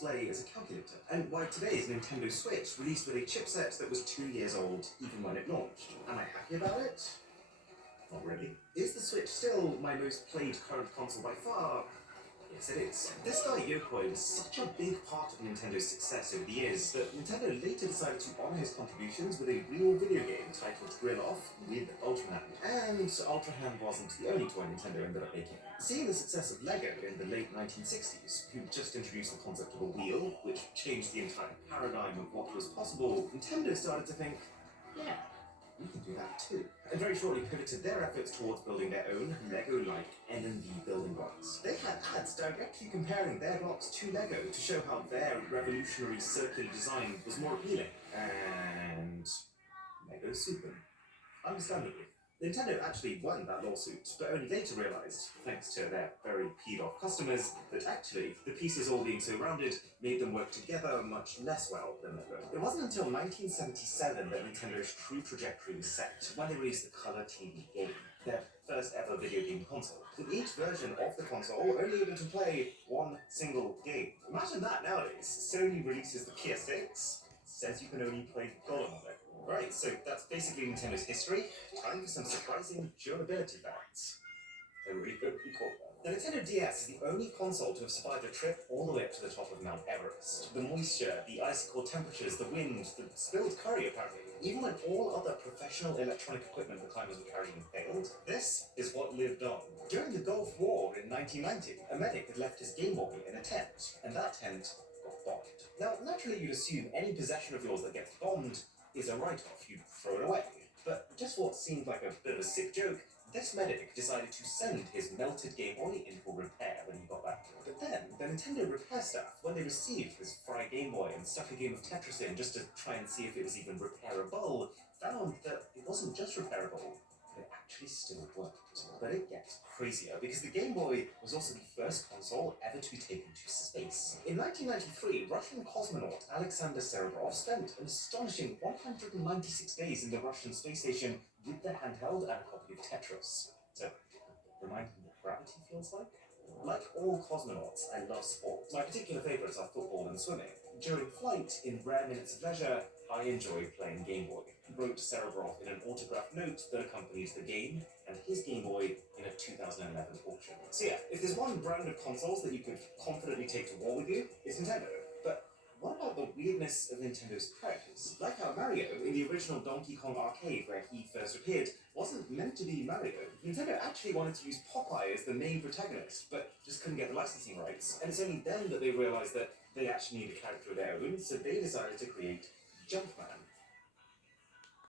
display as a calculator, and why today's Nintendo Switch released with a chipset that was 2 years old even when it launched. Am I happy about it? Not really. Is the Switch still my most played current console by far? Yes, it is. This guy Yokoi was such a big part of Nintendo's success over the years that Nintendo later decided to honor his contributions with a real video game titled Grill Off with Ultraman. And Ultraman wasn't the only toy Nintendo ended up making. Seeing the success of Lego in the late 1960s, who just introduced the concept of a wheel, which changed the entire paradigm of what was possible, Nintendo started to think, yeah, we can do that too. And very shortly pivoted their efforts towards building their own Lego-like N&D building blocks. They had ads directly comparing their blocks to Lego to show how their revolutionary circular design was more appealing. And Lego sued them. Understandably. Nintendo actually won that lawsuit, but only later realized, thanks to their very peed-off customers, that actually the pieces all being so rounded made them work together much less well than Lego. It wasn't until 1977 that Nintendo's true trajectory was set, when they released the Color TV game, their first ever video game console, with each version of the console only able to play one single game. Imagine that nowadays. Sony releases the PS6, says you can only play Golem on it. Right, so that's basically Nintendo's history. Time for some surprising durability facts. I really hope you caught that. The Nintendo DS is the only console to have survived a trip all the way up to the top of Mount Everest. The moisture, the ice cold temperatures, the wind, the spilled curry apparently. Even when all other professional electronic equipment the climbers were carrying failed, this is what lived on. During the Gulf War in 1990, a medic had left his Game Boy in a tent, and that tent got bombed. Now, naturally you'd assume any possession of yours that gets bombed is a write-off, you throw it away. But just what seemed like a bit of a sick joke, this medic decided to send his melted Game Boy in for repair when he got back. But then, the Nintendo repair staff, when they received this fried Game Boy and stuck a game of Tetris in just to try and see if it was even repairable, found that it wasn't just repairable, it actually still worked. But it gets crazier, because the Game Boy was also the first console ever to be taken to space. In 1993, Russian cosmonaut Alexander Serebrov spent an astonishing 196 days in the Russian space station with the handheld and a copy of Tetris. So, remind me what gravity feels like? Like all cosmonauts, I love sports. My particular favourites are football and swimming. During flight, in rare minutes of leisure, I enjoy playing Game Boy, wrote Serebrov in an autographed note that accompanies the game and his Game Boy in a 2011 auction. So yeah, if there's one brand of consoles that you could confidently take to war with you, it's Nintendo. But what about the weirdness of Nintendo's characters? Like how Mario, in the original Donkey Kong arcade where he first appeared, wasn't meant to be Mario. Nintendo actually wanted to use Popeye as the main protagonist, but just couldn't get the licensing rights. And it's only then that they realized that they actually need a character of their own, so they decided to create Jumpman.